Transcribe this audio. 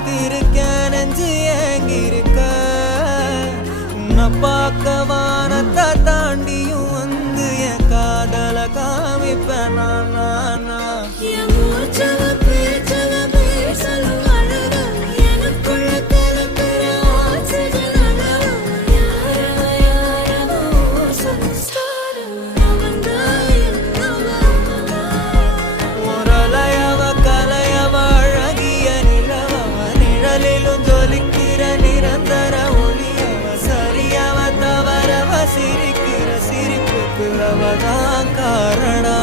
காத்திருக்கேன் நெஞ்சு ஏங்கிருக்க உன்னை பார்க்க வானத்தை தாண்டியும் வந்து என் காதல காமிப்பேன் நான் சிரிக்கிற சிரிப்புக்கு அவதான் காரணம்.